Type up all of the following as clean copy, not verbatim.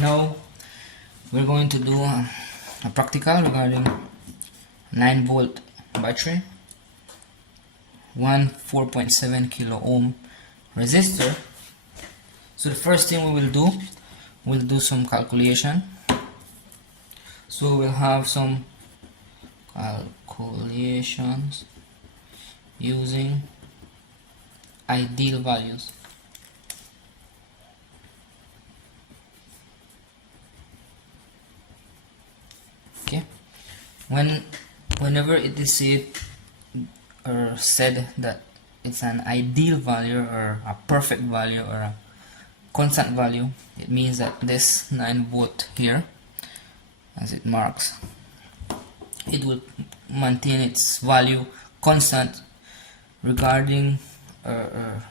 Now we're going to do a practical regarding 9-volt battery, one 4.7 kilo ohm resistor. So the first thing we will do, we'll do some calculation. So we'll have some calculations using ideal values. Okay, whenever it is said that it's an ideal value or a perfect value or a constant value, it means that this 9-volt here, as it marks, it will maintain its value constant regarding or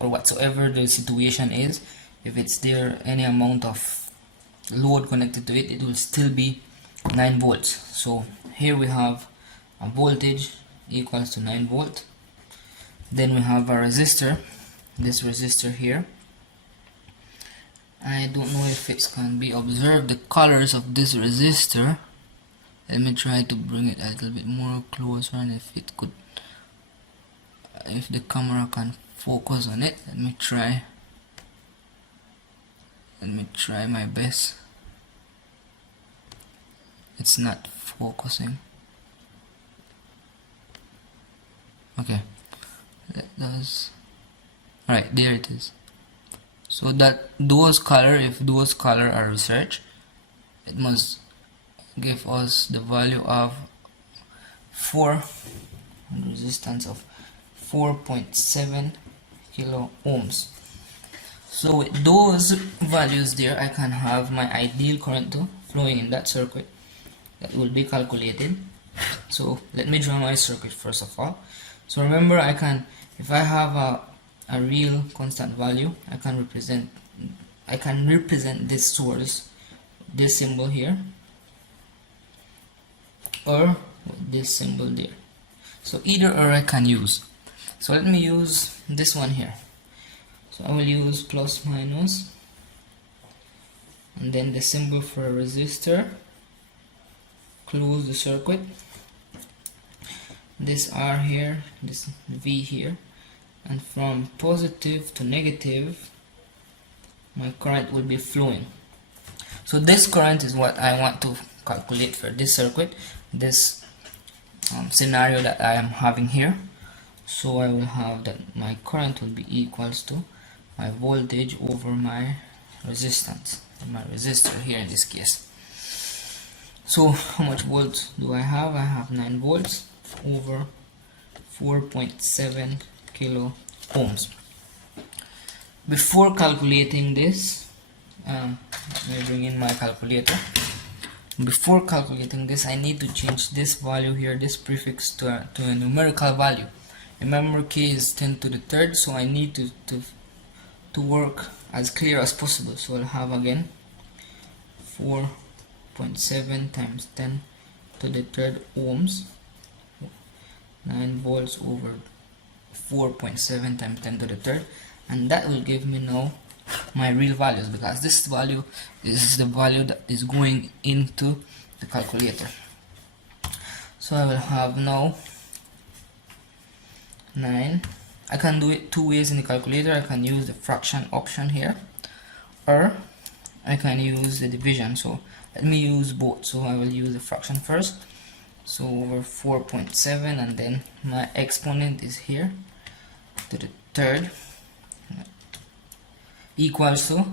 whatsoever the situation is. If it's there any amount of load connected to it, it will still be 9 volts. So here we have a voltage equals to 9 volt. Then we have a resistor, this resistor here. I don't know if it can be observed, the colors of this resistor. Let me try to bring it a little bit more closer, and if the camera can focus on it. Let me try my best. It's not focusing. Okay, that does. Alright, there it is. So that those color, if those color are research, it must give us the value of resistance of 4.7 kilo ohms. So with those values there, I can have my ideal current flowing in that circuit that will be calculated. So let me draw my circuit first of all. So remember, if I have a real constant value, I can represent this source, this symbol here, or this symbol there. So either or I can use. So let me use this one here. So I will use plus minus and then the symbol for a resistor, close the circuit, this R here, this V here, and from positive to negative my current will be flowing. So this current is what I want to calculate for this circuit, this scenario that I am having here. So I will have that my current will be equals to my voltage over my resistance, my resistor here in this case. So how much volts do I have? I have 9 volts over 4.7 kilo ohms. Before calculating this, let me bring in my calculator. Before calculating this, I need to change this value here, this prefix to a numerical value. Remember, k is 10 to the third, so I need to work as clear as possible. So I'll have again 4.7 times 10 to the third ohms, 9 volts over 4.7 times 10 to the third, and that will give me now my real values, because this value is the value that is going into the calculator. So I will have now 9. I can do it two ways in the calculator. I can use the fraction option here, or I can use the division. So let me use both. So I will use the fraction first. So over 4.7, and then my exponent is here to the third, equals to,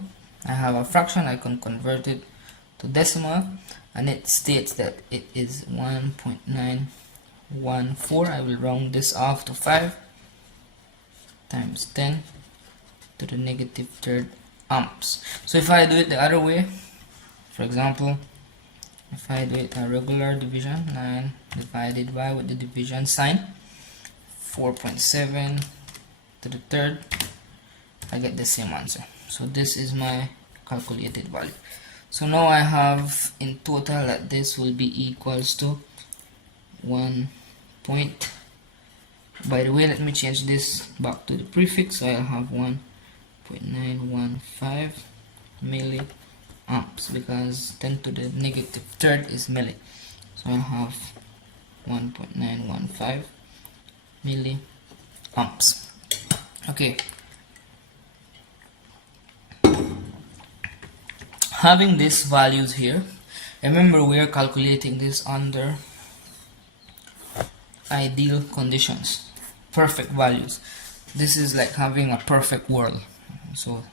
I have a fraction, I can convert it to decimal, and it states that it is 1.914. I will round this off to 5 times 10 to the negative third amps. So if I do it the other way, for example, if I do it a regular division, 9 divided by with the division sign, 4.7 to the third, I get the same answer. So this is my calculated value. So now I have in total that this will be equals to 1 point. By the way, let me change this back to the prefix. So I'll have 1.915 milli amps, because 10 to the negative third is milli. So I'll have 1.915 milliamps. Okay, having these values here, remember we are calculating this under ideal conditions, perfect values. This is like having a perfect world. So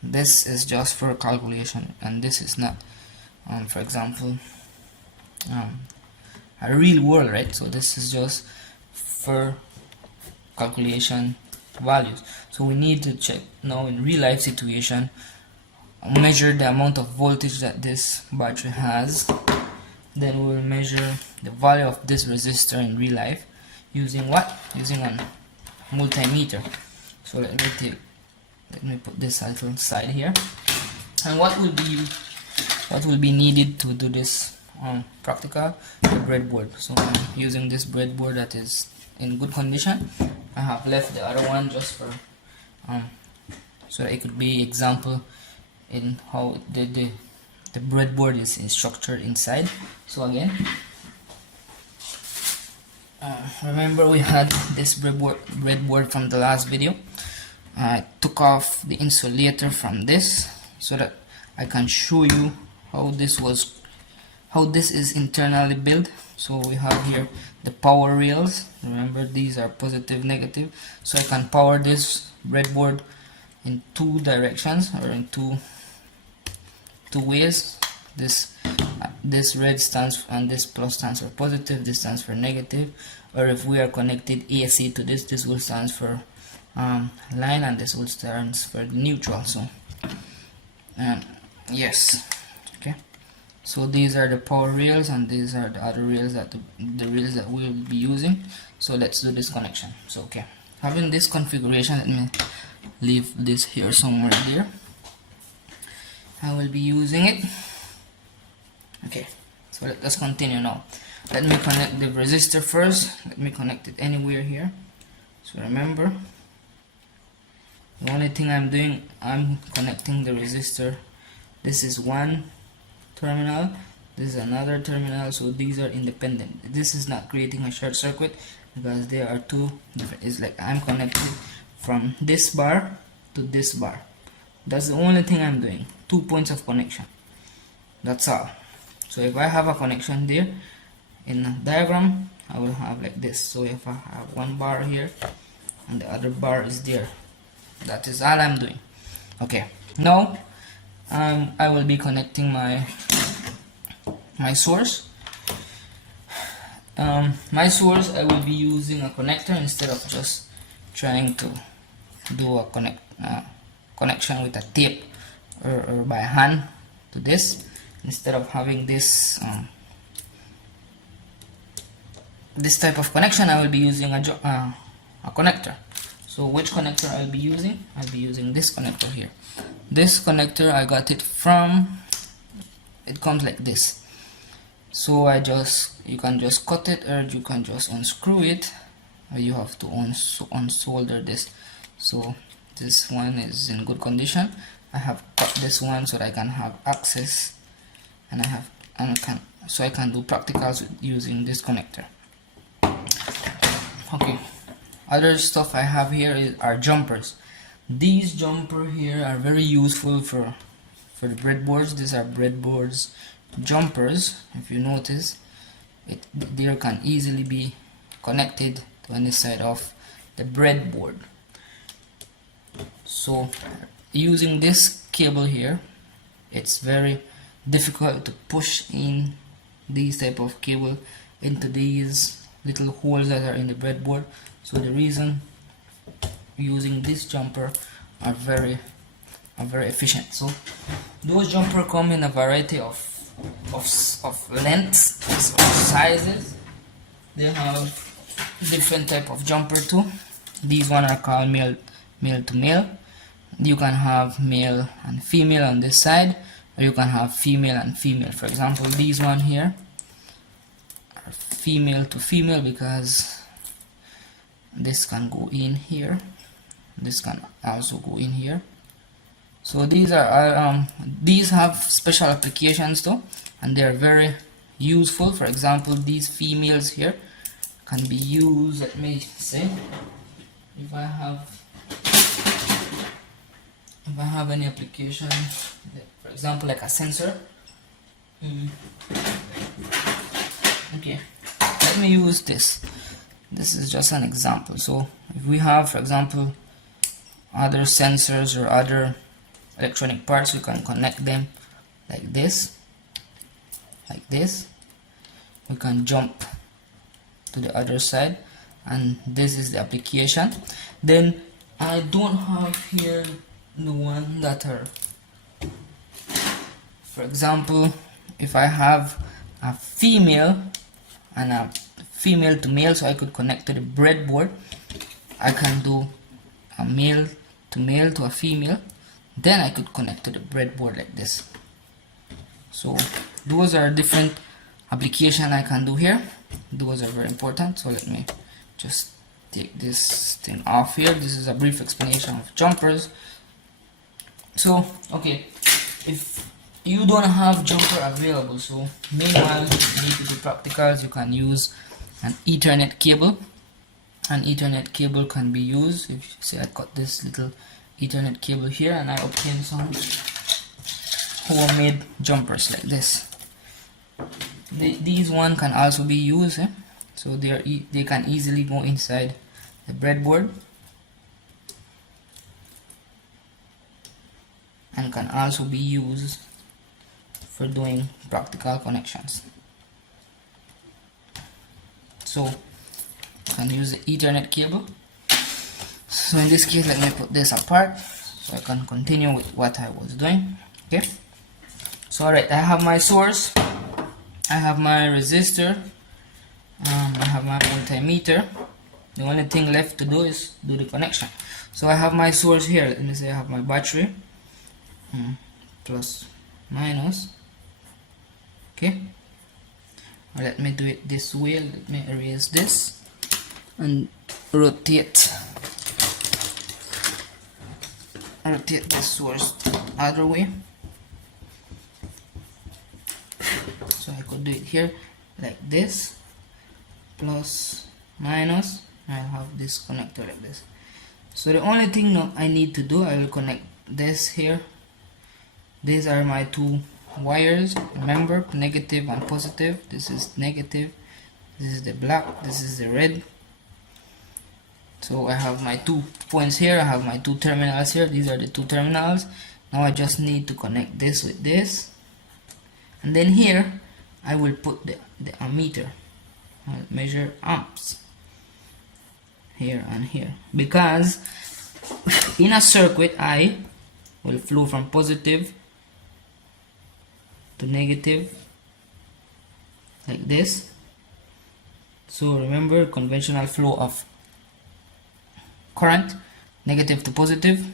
this is just for calculation, and this is not, for example, a real world, right? So this is just for calculation values. So we need to check now in real life situation, measure the amount of voltage that this battery has, then we will measure the value of this resistor in real life using what? Using a multimeter. So let me put this little side here. And what will be needed to do this practical? The breadboard. So I'm using this breadboard that is in good condition. I have left the other one just for so that it could be example in how the breadboard is structured inside. So again, remember we had this breadboard from the last video. I took off the insulator from this so that I can show you how this is internally built. So we have here the power rails. Remember, these are positive, negative. So I can power this breadboard in two directions, or in two ways. This red stands and this plus stands for positive, this stands for negative. Or if we are connected AC to this will stand for line, and this will stand for neutral. So yes, okay. So these are the power rails, and these are the other rails that the rails that we'll be using. So let's do this connection. So okay, having this configuration, let me leave this here somewhere there. I will be using it. Okay, so let's continue now. Let me connect the resistor first. Let me connect it anywhere here. So remember, the only thing I'm doing, I'm connecting the resistor. This is one terminal, this is another terminal, so these are independent. This is not creating a short circuit because they are two different. It's like I'm connected from this bar to this bar. That's the only thing I'm doing. 2 points of connection. That's all. So if I have a connection there in a diagram, I will have like this. So if I have one bar here and the other bar is there, that is all I'm doing. Okay, now I will be connecting my source. My source, I will be using a connector instead of just trying to do a connection with a tape or by hand to this. Instead of having this this type of connection, I will be using a connector. So which connector I'll be using? I'll be using this connector here. This connector, I got it from, it comes like this. So you can just cut it, or you can just unscrew it, or you have to unsolder this. So this one is in good condition. I have cut this one so that I can have access, and I can do practicals using this connector. Okay, other stuff I have here are jumpers. These jumper here are very useful for the breadboards. These are breadboards jumpers. If you notice, they can easily be connected to any side of the breadboard. So using this cable here, it's very difficult to push in these type of cable into these little holes that are in the breadboard. So the reason using this jumper are very efficient. So those jumper come in a variety of lengths, of sizes. They have different type of jumper too. These one are called male to male. You can have male and female on this side, or you can have female and female. For example, these one here are female to female because this can go in here, this can also go in here, So these these have special applications though, and they are very useful. For example, these females here can be used. Let me say, if I have any application, for example, like a sensor. Okay, let me use this. This is just an example. So if we have, for example, other sensors or other electronic parts, we can connect them like this. We can jump to the other side, and this is the application. Then I don't have here the one that are, for example, if I have a female and a female to male, so I could connect to the breadboard. I can do a male to male to a female, then I could connect to the breadboard like this. So those are different application I can do here. Those are very important. So let me just take this thing off here. This is a brief explanation of jumpers. So okay, if you don't have jumper available, so meanwhile you need to do practicals, you can use an Ethernet cable. An Ethernet cable can be used. If you say I cut this little Ethernet cable here and I obtain some homemade jumpers like this. These one can also be used, so they can easily go inside the breadboard and can also be used for doing practical connections. So you can use the Ethernet cable. So in this case, let me put this apart so I can continue with what I was doing. Okay, so alright, I have my source, I have my resistor, I have my multimeter. The only thing left to do is do the connection. So I have my source here. Let me say I have my battery, plus minus. Okay, let me do it this way. Let me erase this and rotate the source the other way. So I could do it here like this, plus minus. I have this connector like this. So the only thing now I need to do, I will connect this here. These are my two wires, remember, negative and positive. This is negative, this is the black, this is the red. So I have my 2 points here, I have my 2 terminals here. These are the 2 terminals. Now I just need to connect this with this, and then here I will put the ammeter. I'll measure amps here and here, because in a circuit I will flow from positive to negative like this. So remember, conventional flow of current, negative to positive.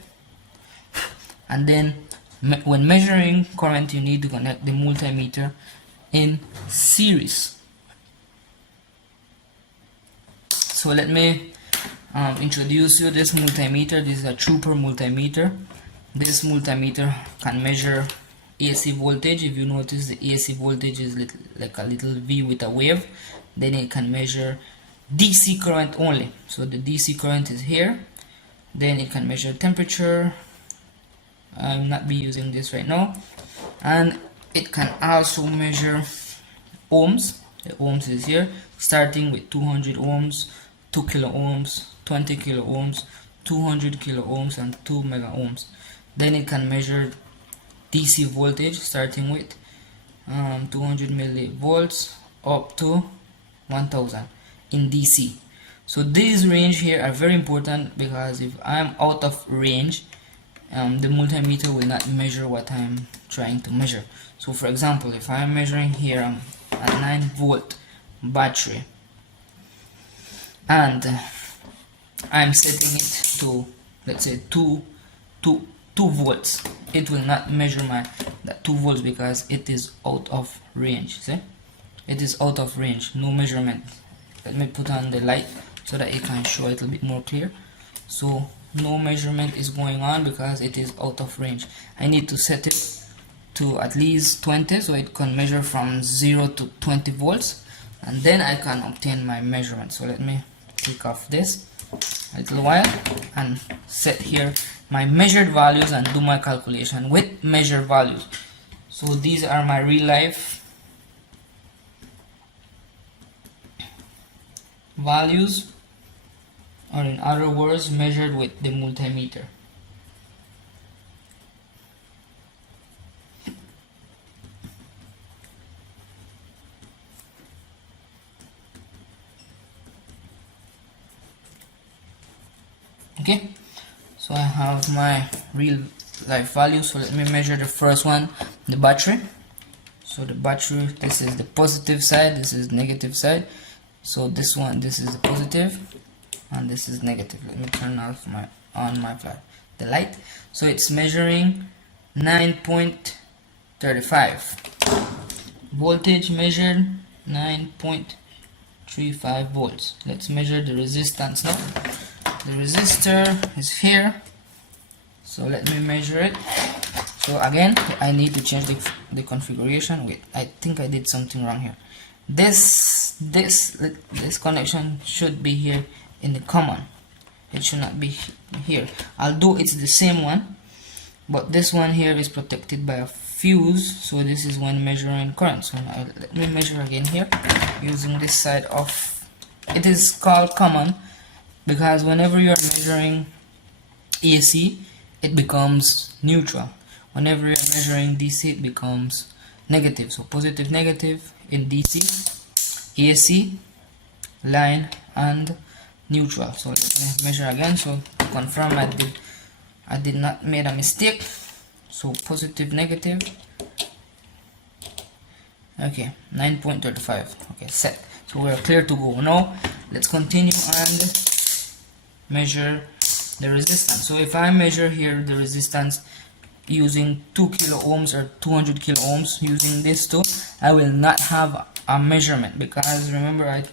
And then when measuring current, you need to connect the multimeter in series. So let me introduce you this multimeter. This is a Trooper multimeter. This multimeter can measure AC voltage. If you notice, the AC voltage is like a little V with a wave. Then it can measure DC current only. So the DC current is here. Then it can measure temperature. I'm not be using this right now. And it can also measure ohms. The ohms is here, starting with 200 ohms, 2 kilo ohms, 20 kilo ohms, 200 kilo ohms, and 2 mega ohms. Then it can measure DC voltage, starting with 200 millivolts up to 1000 in DC. So these range here are very important, because if I'm out of range, the multimeter will not measure what I'm trying to measure. So for example, if I'm measuring here a 9 volt battery and I'm setting it to, let's say, 2 volts, it will not measure that 2 volts, because it is out of range. See, it is out of range, no measurement. Let me put on the light so that it can show a little bit more clear. So no measurement is going on because it is out of range. I need to set it to at least 20 so it can measure from 0 to 20 volts, and then I can obtain my measurement. So let me take off this a little while and set here my measured values and do my calculation with measured values. So these are my real life values, or in other words, measured with the multimeter. Okay, so I have my real life value. So let me measure the first one, the battery. So the battery, this is the positive side, this is negative side. So this one, this is the positive and this is negative. Let me turn off the light. So it's measuring 9.35 voltage, measured 9.35 volts. Let's measure the resistance now. The resistor is here, so let me measure it. So again, I need to change the configuration. Wait, I think I did something wrong here. This connection should be here in the common. It should not be here, although it's the same one, but this one here is protected by a fuse. So this is when measuring current. So now let me measure again here using this side of it. Is called common because whenever you are measuring AC, it becomes neutral. Whenever you are measuring DC, it becomes negative. So positive, negative in DC, AC, line, and neutral. So let me measure again. So to confirm I did not made a mistake. So positive, negative. Okay, 9.35. Okay, set. So we are clear to go. Now let's continue and measure the resistance. So if I measure here the resistance using 2 kilo ohms or 200 kilo ohms using this tool, I will not have a measurement because remember I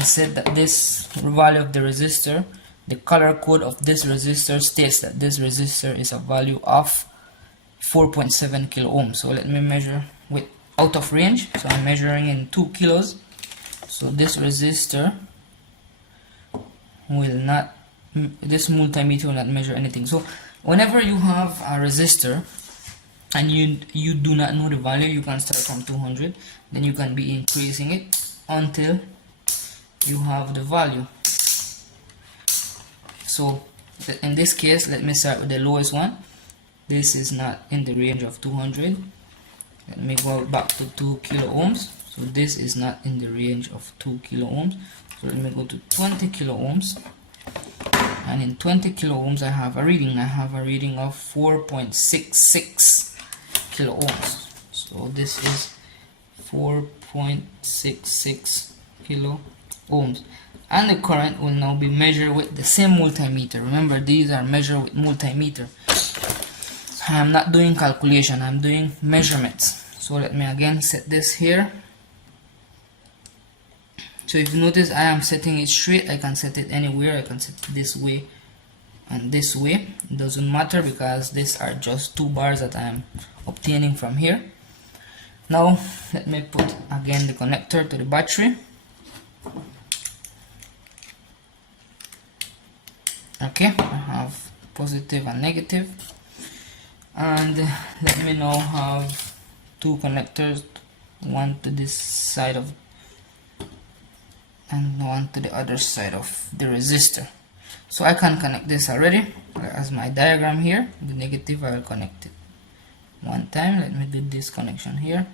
said that this value of the resistor, the color code of this resistor states that this resistor is a value of 4.7 kilo ohms. So let me measure with out of range. So I'm measuring in 2 kilos. So this resistor will not, this multimeter will not measure anything. So whenever you have a resistor and you do not know the value, you can start from 200, then you can be increasing it until you have the value. So in this case, let me start with the lowest one. This is not in the range of 200. Let me go back to 2 kilo ohms. So this is not in the range of 2 kilo ohms. So let me go to 20 kilo ohms. And in 20 kilo ohms I have a reading. I have a reading of 4.66 kilo ohms. So this is 4.66 kilo ohms. And the current will now be measured with the same multimeter. Remember, these are measured with multimeter. So I'm not doing calculation, I'm doing measurements. So let me again set this here. So if you notice, I am setting it straight. I can set it anywhere. I can set it this way and this way. It doesn't matter because these are just 2 bars that I am obtaining from here. Now let me put again the connector to the battery. Okay, I have positive and negative, and let me now have 2 connectors, one to this side of and one to the other side of the resistor. So I can connect this already as my diagram here. The negative I will connect it one time. Let me do this connection here,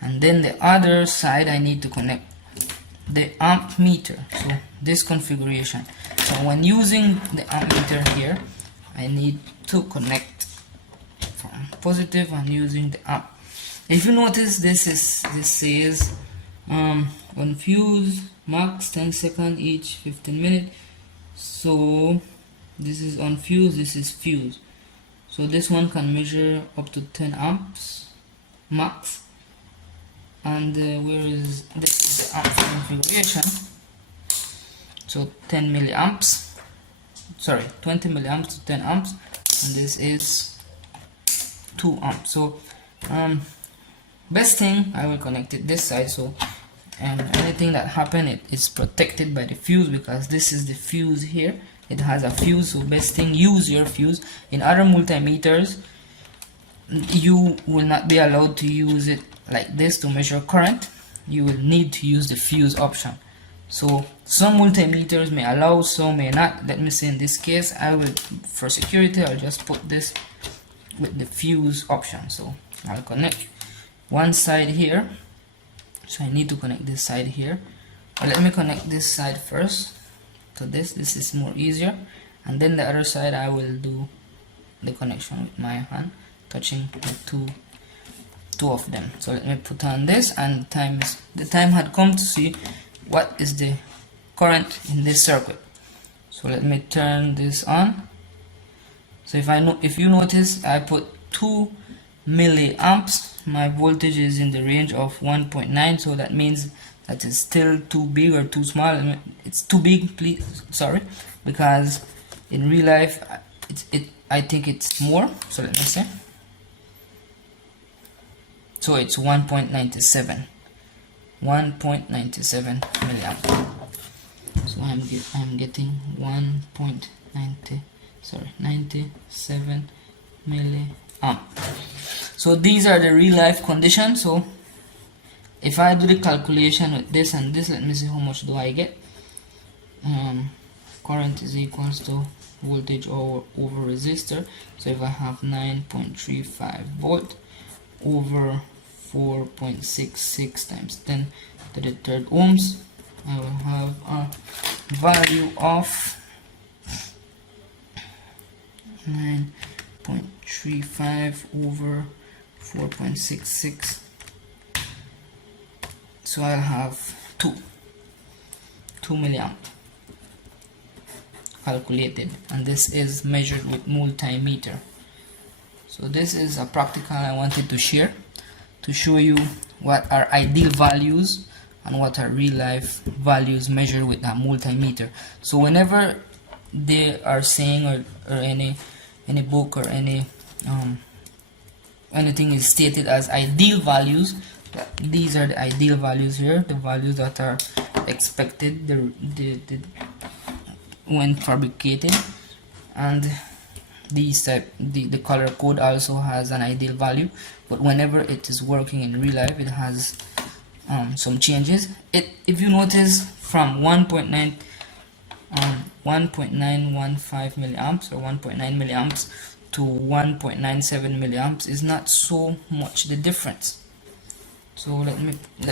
and then the other side I need to connect the amp meter. So this configuration. So when using the amp meter here, I need to connect from positive and using the amp. If you notice, this says on fuse max 10 seconds each 15 minutes. So this is on fuse, this is fuse. So this one can measure up to 10 amps max. And where is the amp configuration? so 10 milliamps, sorry, 20 milliamps to 10 amps, and this is 2 amps. So best thing, I will connect it this side, so anything that happen, it is protected by the fuse, because this is the fuse here. It has a fuse, so best thing, use your fuse. In other multimeters, you will not be allowed to use it like this to measure current. You will need to use the fuse option. So some multimeters may allow, some may not. Let me say in this case, I will, for security, I'll just put this with the fuse option. So I'll connect one side here, so I need to connect this side here. Let me connect this side first to this is more easier, and then the other side I will do the connection with my hand, touching the two of them. So let me put on this, and the time had come to see what is the current in this circuit. So let me turn this on. So if you notice, I put 2 milliamps. My voltage is in the range of 1.9, so that means that is still too big or too small. It's too big, please, sorry, because in real life I think it's more. So let me see. So it's 1.97 milliamp. So I'm getting 97 milliamp. So these are the real life conditions. So if I do the calculation with this and this, let me see how much do I get. Current is equals to voltage over resistor. So if I have 9.35 volt over 4.66 times 10 to the third ohms, I will have a value of 9.35 over 4.66. So I'll have 2 milliamp calculated, and this is measured with multimeter. So this is a practical I wanted to share to show you what are ideal values and what are real life values measured with a multimeter. So whenever they are saying or any book or anything is stated as ideal values, these are the ideal values here, the values that are expected when fabricated. And these the color code also has an ideal value, but whenever it is working in real life, it has some changes. If you notice, from 1.915 milliamps or 1.9 milliamps to 1.97 milliamps is not so much the difference. So let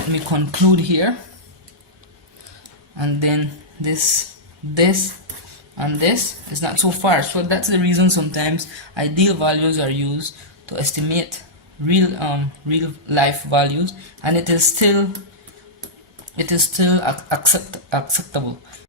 me conclude here, and then this and this is not so far. So that's the reason sometimes ideal values are used to estimate real life values, and it is still acceptable.